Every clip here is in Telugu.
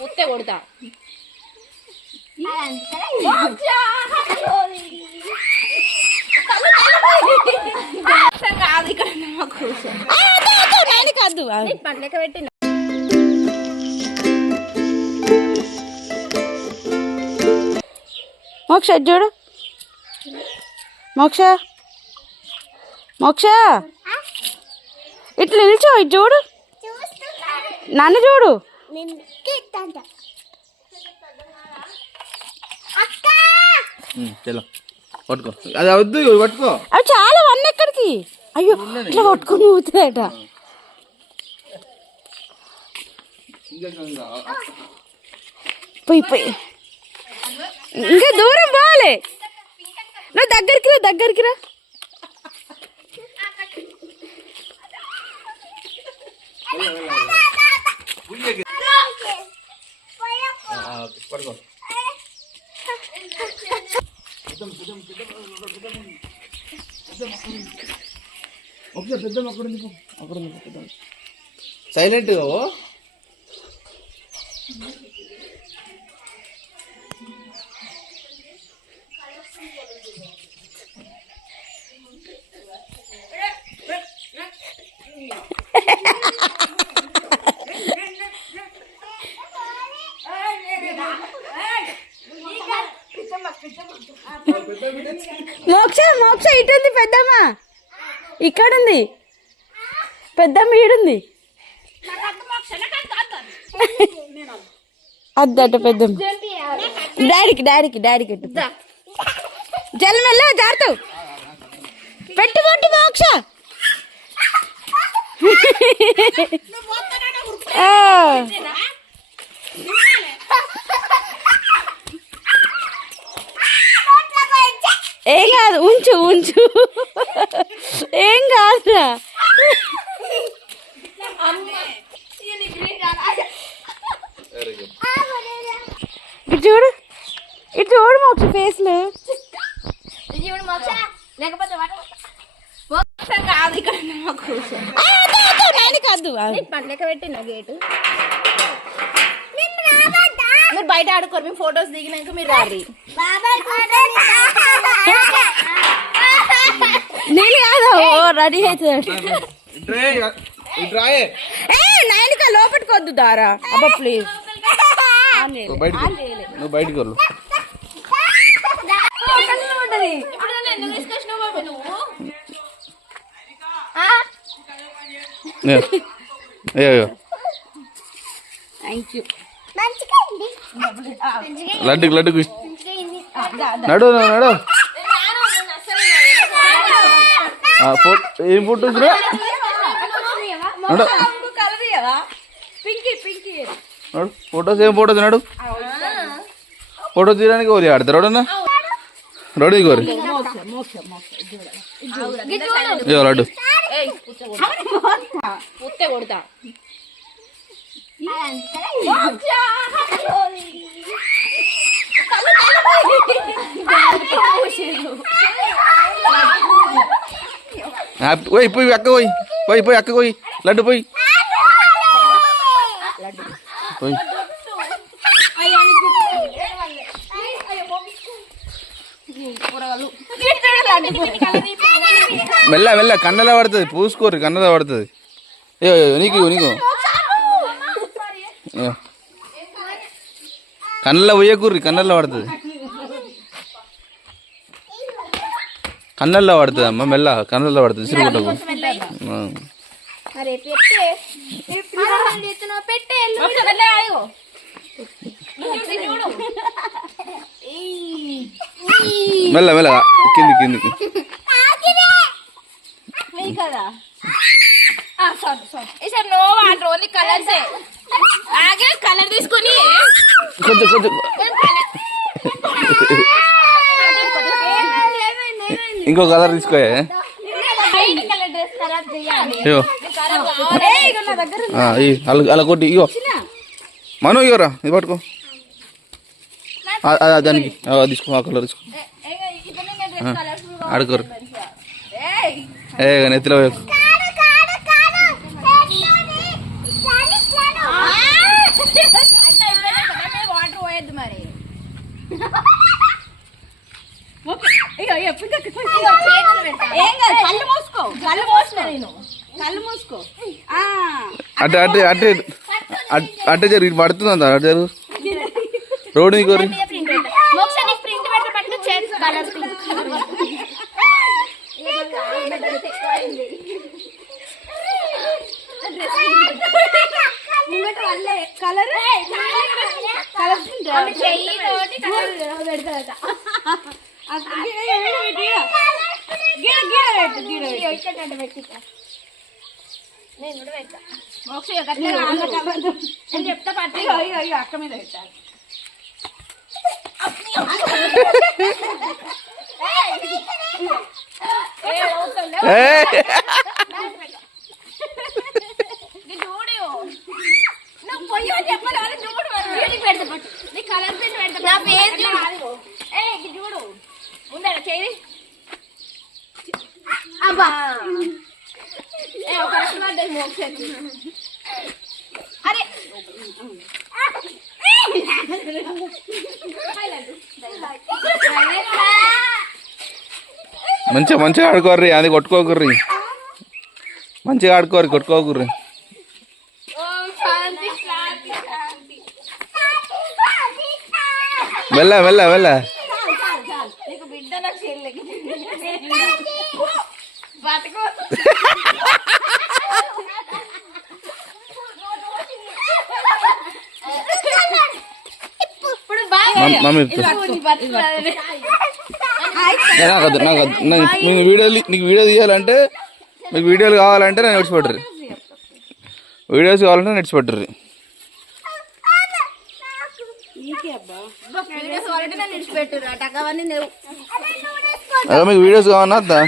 ఉత్తే కొడతా కాదు ఇక్కడ కాదు పండ్లెక్క పెట్టి మోక్ష చూడు మోక్ష మోక్ష ఇట్లా నిల్చో ఇటు చూడు నన్ను చూడు పట్టుకో అది వద్దు పట్టుకో అవి చాలా వన్ ఎక్కడికి అయ్యో ఇట్లా పట్టుకొని ఊతుందట పోయి పోయి ఇంకా దూరం పోవాలి నువ్వు దగ్గరికి రా పట్టుకో సైలెంట్ మోక్ష ఇటు ఉంది పెద్దమ్మ ఇక్కడ ఉంది పెద్దమ్మ ఈడుంది అద్దట పెద్దమ్మ డాడీకి జలమెల్ల జారుతావు పెట్టు మోక్ష ఏం కాదు ఉంచు ఏం కాదురా ఇటు చూడు మోక్ష ఫేస్లో కాదు ఇక్కడ కాదు పండ్లెక్క పెట్టిన గేటు మీరు బయట ఆడుకోరు మేము ఫొటోస్ దిగినాక మీరు రారి నేను కాదు రెడీ అవుతుంది నైన్కా లోపలికొద్దు దారా అబ్బా ప్లీజ్ నువ్వు బయటకు వెళ్ళు లడ్డుకు నడు ఏం ఫోటో ఫోటోస్ ఏం ఫోటోస్ నడు ఫోటో తీయడానికి ఓరి ఆడతారు ఎవడన్నా రెడీ కోరి లడ్డు ఉత్తే కొడతా పోయి అక్క పోయి అక్క పోయి లడ్డు పోయి మెల్ల కన్నెలా పడుతుంది పూసుకోరు కన్నెలా పడుతుంది నీకు కన్నెల పోయకూర్రి కన్నెల్లో పడుతుంది అమ్మ మెల్ల కన్నెల్లో పడుతుంది సిరుగుటకు మెల్ల కిందికి కలర్ తీసుకొని కొంచెం ఇంకో కలర్ తీసుకో అలా కొట్టి ఇగో మను ఇగోరా ఇది పట్టుకో దానికి తీసుకో ఆ కలర్ తీసుకో ఆడుకోరు నెత్తిలో వాటర్ పోయద్దు మరి కళ్ళు మూసుకో కళ్ళు మూసుకో నేను కళ్ళు మూసుకో అట్టే అట్టే అట్టే అట్టే జరుగు పడుతుంది అట్టే జరుగు రోడ్డు నీకు ప్రింట్ పెట్టబట్టు చేసి కలర్ నేను చెప్తా పట్టి అక్క మీద పెట్టాలి చూడు ఉందా చేయి అబ్బా అరే మంచిగా ఆడుకోర్రి అది కొట్టుకోకుర్రి మంచిగా ఆడుకోర్రి కొట్టుకోకుర్రి వెళ్ళ వెళ్ళ వెళ్ళ నీకు బిడ్డ నాకు చెల్లెకి బతుకో ఇప్పుడు మమ్మీ నీకు వీడియో తీయాలంటే మీకు వీడియోలు కావాలంటే నేను నడిచిపెట్టరు వీడియోస్ కావాలంటే నడిచిపెట్టరు అదే మీకు వీడియోస్ కావాలన్నా వద్దా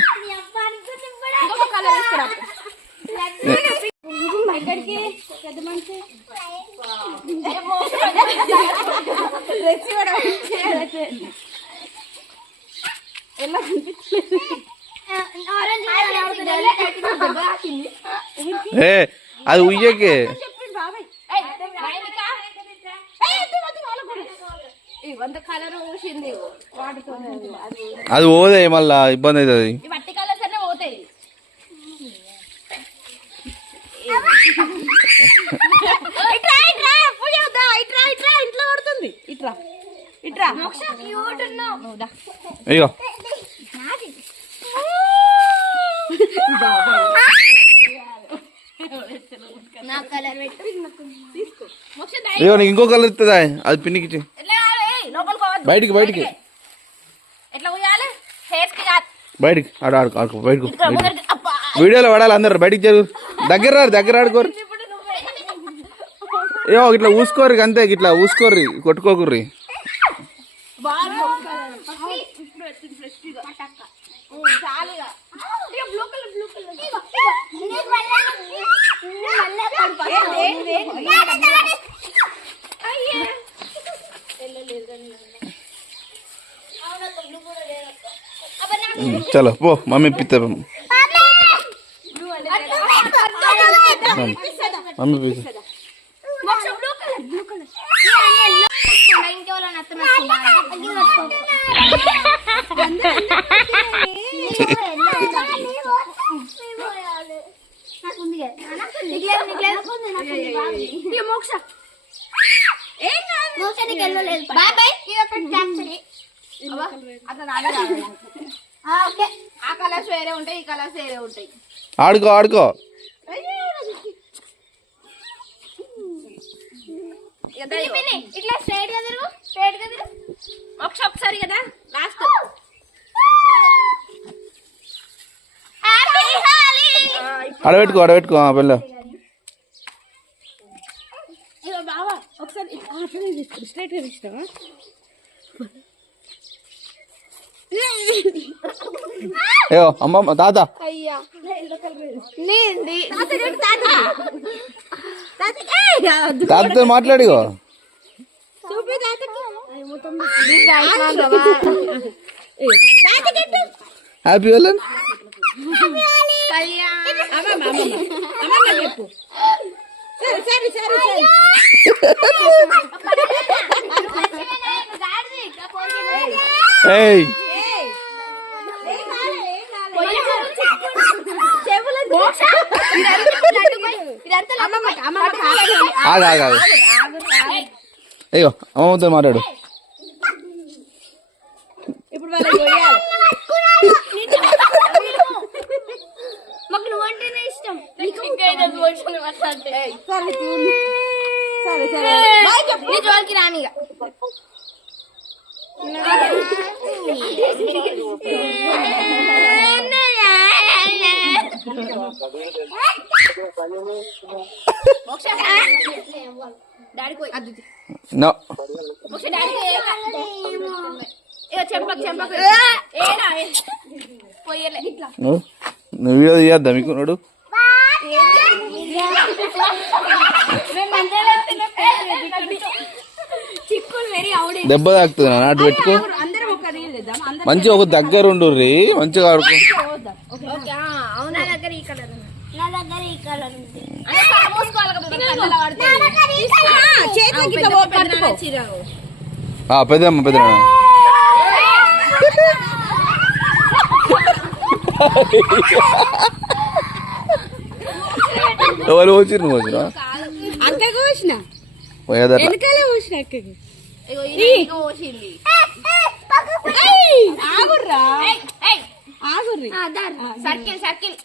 ఏ అది ఉయ్యకే అది పోదే మళ్ళా ఇబ్బంది అవుతుంది ఇగో ఇగో నీకు ఇంకో కలర్ ఇస్తుందా అది పిన్నికి బయటికి బయటికి బయటికి ఆడుకో బయటకు వీడియోలో పడాలి అందరు బయటికి జరుగు దగ్గర ఆడుకోరు ఏమో ఇట్లా ఊసుకోర్రి అంతే ఇట్లా ఊసుకోర్రి కొట్టుకోకుర్రి చలో పో మమ్మీ పిత్త మమ్మీ పిత్త ఆ కలర్స్ వేరే ఉంటాయి ఈ కలర్స్ వేరే ఉంటాయి ఆడుకో ఇట్లా స్ట్రైట్ గా తిరుగు ఒకసారి కదా లాస్ట్ ఆడబెట్టుకో పిల్ల బావా ఒకసారి స్ట్రైట్ గా తీస్తావా ఏయో అమ్మమ్మ తాత తాతతో మాట్లాడిగో హ్యాపీ వెళ్ళను ఏయ్ ఆగు ఆగు ఆగు అయ్యో అమ్మమ్మతో మాట్లాడు ఇప్పుడు వాళ్ళకి పోయాలి. మాకు నువ్వంటేనే ఇష్టం. సరే సరే నీ జోలికి రానిగా నో నువ్వు వీడియో తీయద్దా మీకు నోడు దెబ్బ తాకుతుంది నాటు పెట్టుకో మంచిగా ఒక దగ్గర ఉండు రీ మంచిగా ఆడుకో పెద్దమ్మ పెద్దమ్మ ఎవరు వచ్చిరు నువ్వు వచ్చినా అక్కడికి వచ్చిన పోయేదట వెనకాలే వచ్చిన అక్కడికి ఆగుర్రా ఆగుర్రి సర్కిల్ సర్కిల్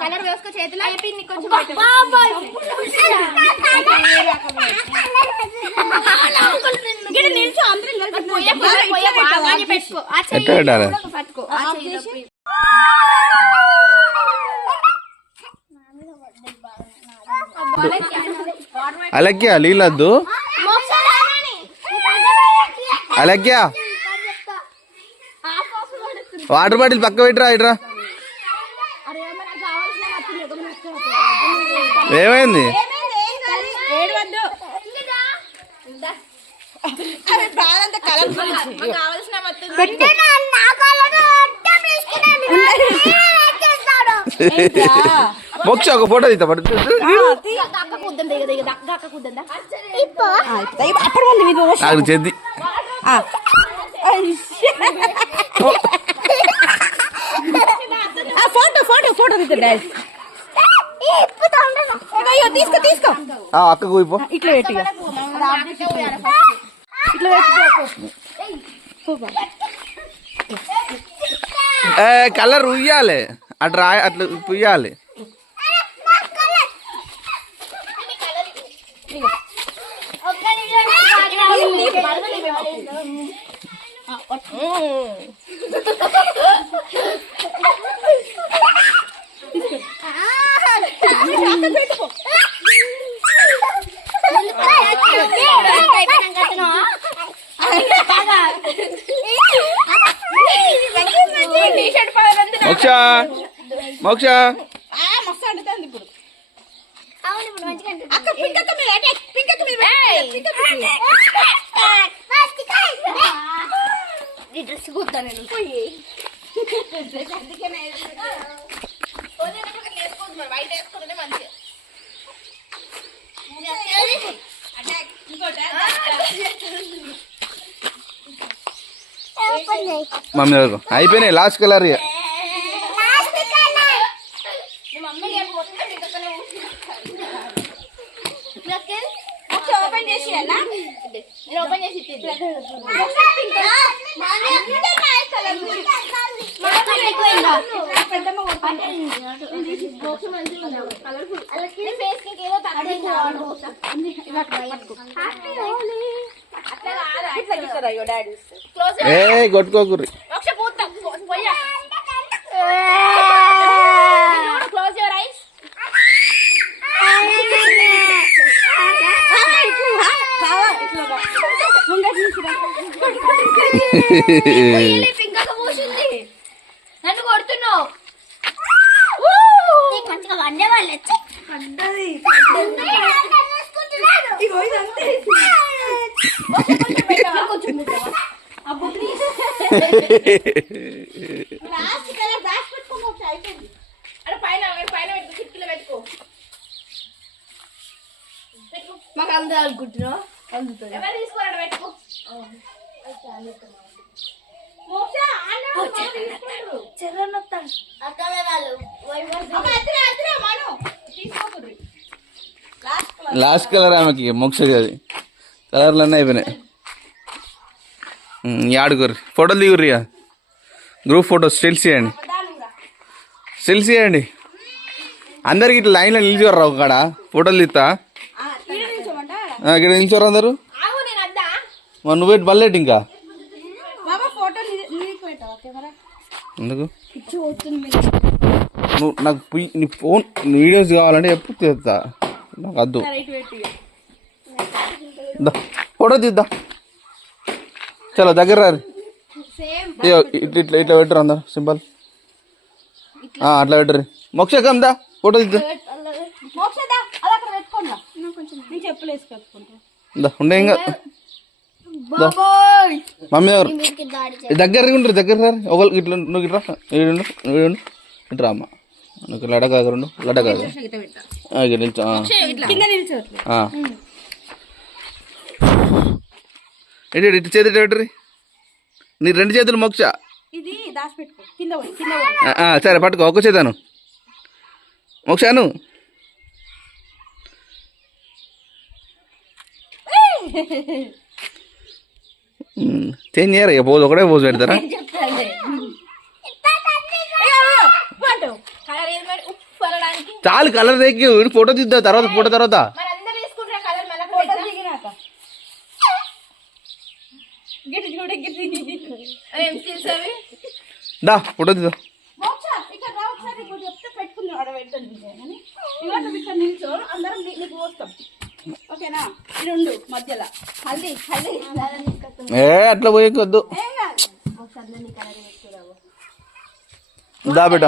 కలర్ వేసుకో చేతిలో అయిపోయింది కొంచెం ఎట్లా పెట్టాలి అలక్యా నీళ్ళద్దు అలక్యా వాటర్ బాటిల్ పక్క పెట్టరా ఇట్రా ఏమైంది మోక్ష ఒక ఫోటో తీస్తా పడు నాకు చెద్ది ఫోటో ఫోటో ఫోటో తీసుకో తీసుకో అక్కకు పోయిపో ఇట్లా పెట్టి ఇట్లా కలర్ ఉయ్యాలి అట్లా అట్లా ఉయ్యాలి మోక్ష మోక్ష మస్తు అంటుంది ఇప్పుడు డ్రెస్ కుడతాను బయట వేసుకుంటే మంచిగా మమ్మీ అయిపోయినాయి లాస్ట్ కలర్ ఓపెన్ చేసి నేను ఓపెన్ చేసి ఏ కొట్టుకోకుర్రి క్లోజ్ యువర్ ఐస్ నన్ను కొడుతున్నావు మంచిగా వండే వాళ్ళు మాకు అందరూ అనుకుంటున్నావు ఎవరు తీసుకోవాలంటే పెట్టుకో లాస్ట్ కలర్ ఆమెకి మోక్షది అది కలర్లు అన్నీ అయిపోయినాయి. ఆడుకోర్రి ఫోటోలు దిగుర్రి గ్రూప్ ఫోటోస్ స్టిల్స్ చేయండి స్టిల్స్ చేయండి అందరికి ఇట్లా లైన్లో నిలిచివర్రా ఒక కాడ ఫోటోలు తీస్తా ఇక్కడ నిలిచివర్రా అందరు మరి నువ్వు పెట్టి బల్లెట్ ఇంకా ఎందుకు నువ్వు నాకు నీ ఫోన్ వీడియోస్ కావాలంటే ఎప్పుడు తీస్తా నాకు వద్దు ఫోటో తీద్దా చలో దగ్గర రారు ఇట్లా ఇట్లా ఇట్లా పెట్టరు అందరు సింపుల్ అట్లా పెట్టరు మోక్ష కమ్దా ఫోటో తీద్దా ఉండే ఇంకా మమ్మీ ఎవరు దగ్గర ఉంటారు దగ్గర రారు ఒకరికి ఇట్లా నువ్వు ఇట్లా ఇట్రా అమ్మ నువ్వు లడకాగ రెండు లడకాగ ఇటు చేతి పెట్టరు నీ రెండు చేతులు మోక్ష సరే పట్టుకో ఒక్క చేతాను మోక్షను చేంజ్ చేయరా ఇక పోజు ఒకటే పోజు పెడతారా చాలు కలర్ దగ్గర ఫోటో తీద్దా తర్వాత ఫోటో తర్వాత దా ఫోటో తీద్దా అట్లా పోయేకొద్దు దా బిడ్డ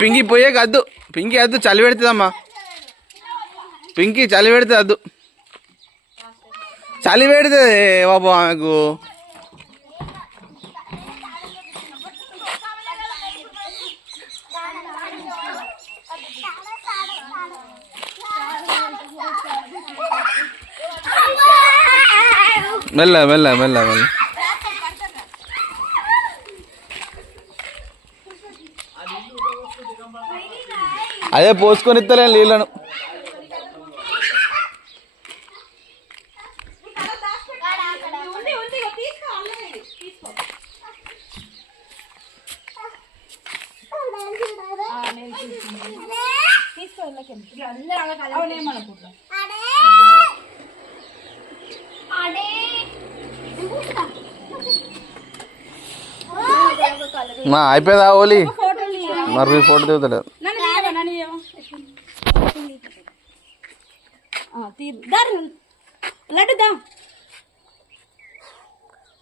పింకీ పోయే కద్దు పింకీ వద్దు చలి పెడుతుందమ్మా పింకీ చలి పెడితే వద్దు చలి పెడుతుంది బాబు ఆమెకు మెల్ల మెల్ల మెల్ల మెల్ల అదే పోసుకొని ఇస్తలే నీళ్ళను మా అయిపోయిందా ఓలీ మరి మీ ఫోటో దిగుతలేదు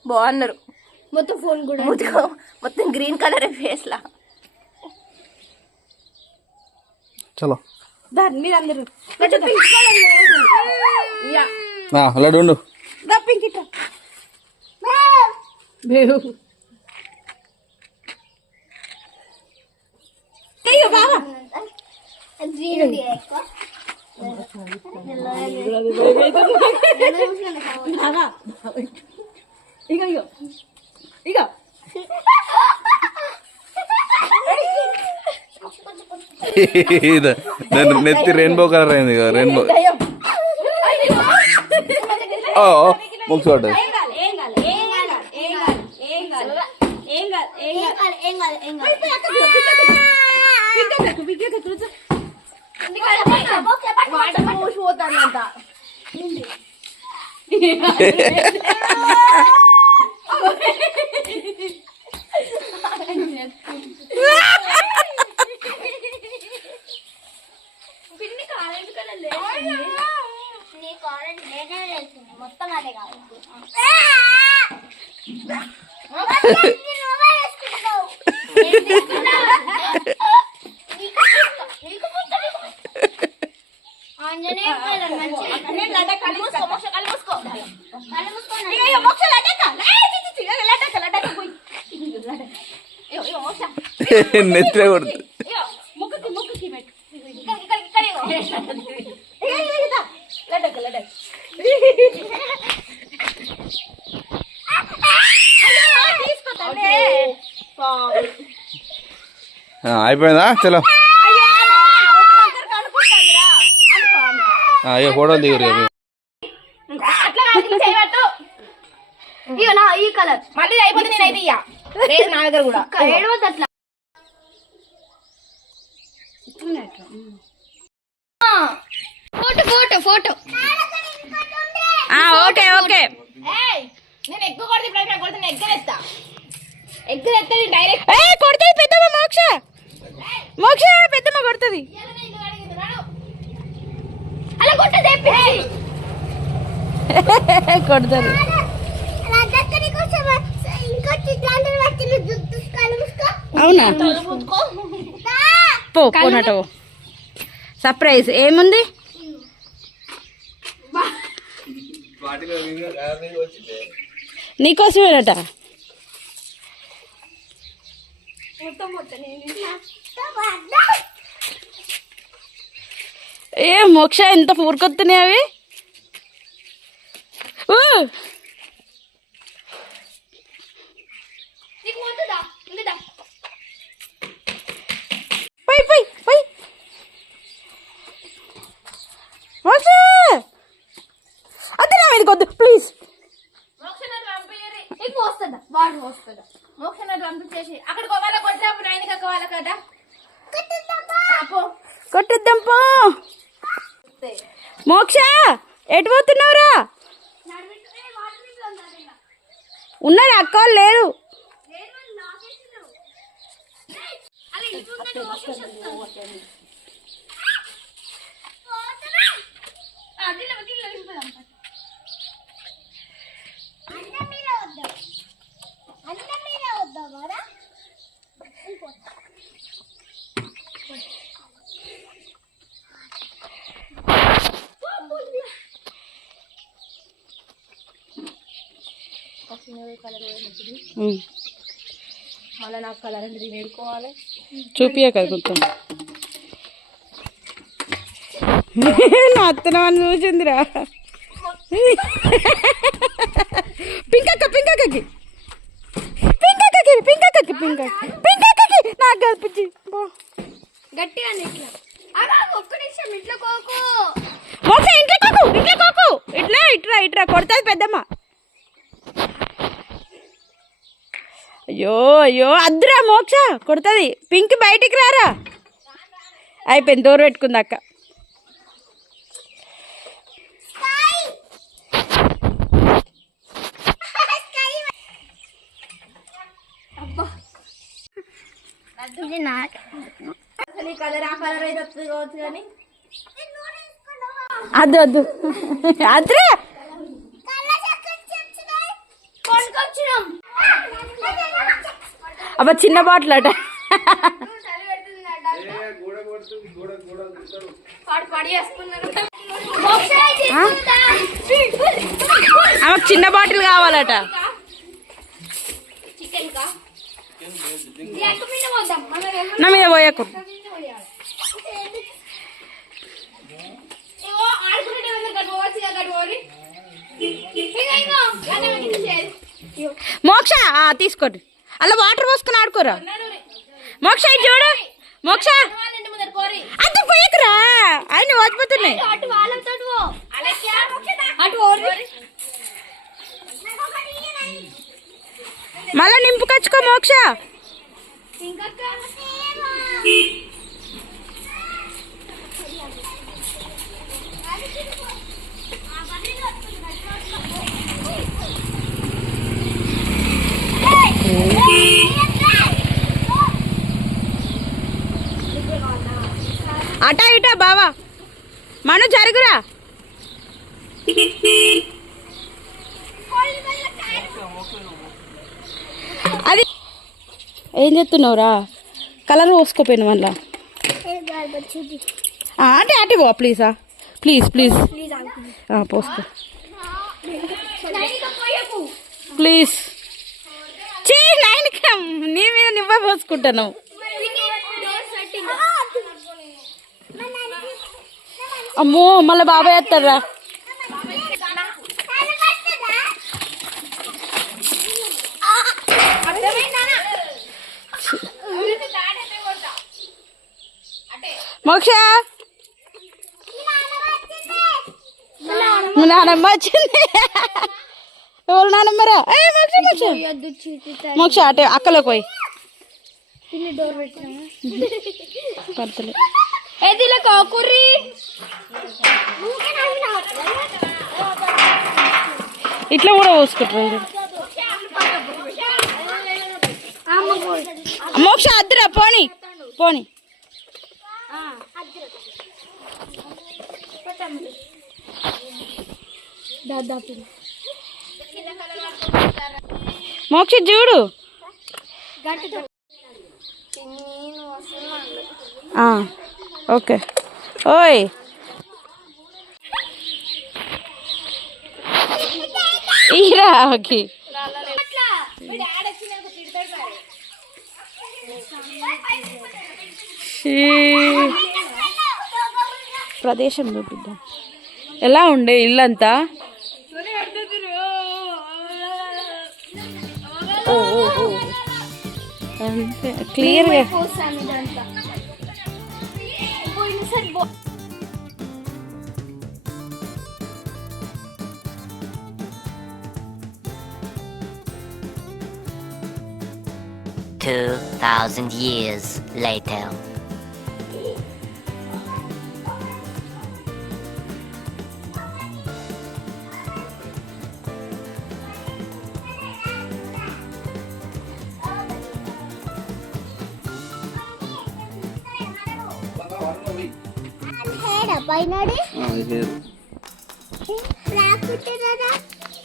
బాగున్నారు మొత్తం ఫోన్ కూడా మొత్తం గ్రీన్ కలర్ ఫేస్ లా చలో మీరందరూ లడ్డు ఉండు నెత్తి రెయిన్బో కలర్ అయింది కదా రెయిన్బో ముక్స్ పడ్డది పోతానంట మొత్తం అదే కాదు నెత్తిలో కొడుతుంది. అయిపోయిందా? చలో అయ్యో ఫోటోలు దిగురు. ఇక నా ఈ కలర్ మళ్ళీ అయిపోతే నేనైతే ఇయ్య లేదు నా దగ్గర కూడా ఏడవద్దు అట్లా. Photo photo photo okay okay. నేను ఎగ్గు కొడితే ఇప్పుడు నాకు కొడితే నేను ఎగ్గలేస్తా ఎగ్గలేస్తా డైరెక్ట్ కొడుతుంది పెద్దమ్మ. మోక్ష మోక్ష పెద్దమ్మ కొడుతుంది. అలా కొట్టదే కొడుతుంది. అవునా? పో పోనట. సర్ప్రైజ్ ఏముంది? నీకోసమేనట. ఏ మోక్ష ఎంత ఊరుకొస్తున్నాయి అవి. పై పై పై మోక్ష అది నా మీదకి వద్దు ప్లీజ్. వస్తుందా వాడు వస్తుందా మోక్షణ పంపించేసి అక్కడికి వాళ్ళ కొట్టినప్పుడు ఆయన కక్కవాలి కదా కొట్టిద్దాం పో. మోక్ష ఎటు పోతున్నావురా? ఉన్నాడు అక్క వాళ్ళు లేరు. మళ్ళీ నాకు కలర్ అంటే నేర్చుకోవాలి. చూపియా కదా కొంచెం. నా అత్తనవని చూసిందిరా. పింకక్క పింకక్కకి పింకక్కకి పింకక్కకి పింకక్కకి నాకు కల్పించి గట్టిగా ఒక్క నిమిషం ఇంట్లో కోకు మోక్ష ఇంట్లో కోకు ఇట్లా ఇట్లా ఇట్లా కొడుతుంది పెద్దమ్మ. అయ్యో అయ్యో అద్దురా మోక్ష కొడుతుంది. పింక్ బయటికి రారా. అయిపోయింది డోర్ పెట్టుకుంది అక్క. అద్దు వద్దు అద్దురా. అబ్బా చిన్న బాటిల్ అట. ఆమెకు చిన్న బాటిల్ కావాలట. నా మీద పోయకు. మోక్ష తీసుకోండి. అలా వాటర్ పోసుకుని ఆడుకోరా. మోక్ష ఇది చూడు. మోక్ష అంత పోయకురా. ఆయన వచ్చిపోతున్నాయి. మళ్ళా నింపుకొచ్చుకో మోక్ష. అటా ఇటా బావా మను జరుగురా. అది ఏం చెప్తున్నావురా? కలర్ పోసుకోపోయిన మళ్ళా అంటే అటు పో ప్లీజా, ప్లీజ్ ప్లీజ్ పోసుకో ప్లీజ్. చీ నాయనక నీ మీద నువ్వే పోసుకుంటున్నావు. అమ్మో మళ్ళీ బాబాయ్ వేస్తారా? మోక్ష మా నానమ్మ వచ్చింది. ఎవరు నానమ్మరా? మోక్ష మోక్ష మోక్ష అటే అక్కలోకి పోయి పడతలే. ఇట్లా కూడా పోసుకుంటారు. మోక్ష అద్దరా పోనీ పోనీ. మోక్ష చూడు. ఓకే ఓయ్ ఈరా ఓకే. ప్రదేశం చూపిద్దాం. ఎలా ఉండే ఇల్లంతా? అంతే క్లియర్గా. $2,000 years later.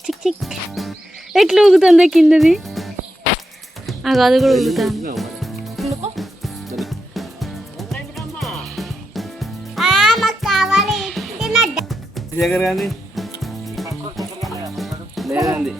చిక్ చిక్ ఎట్లా ఊగుతుందా కిందది? అది కూడా ఊగుతాను. లేదండి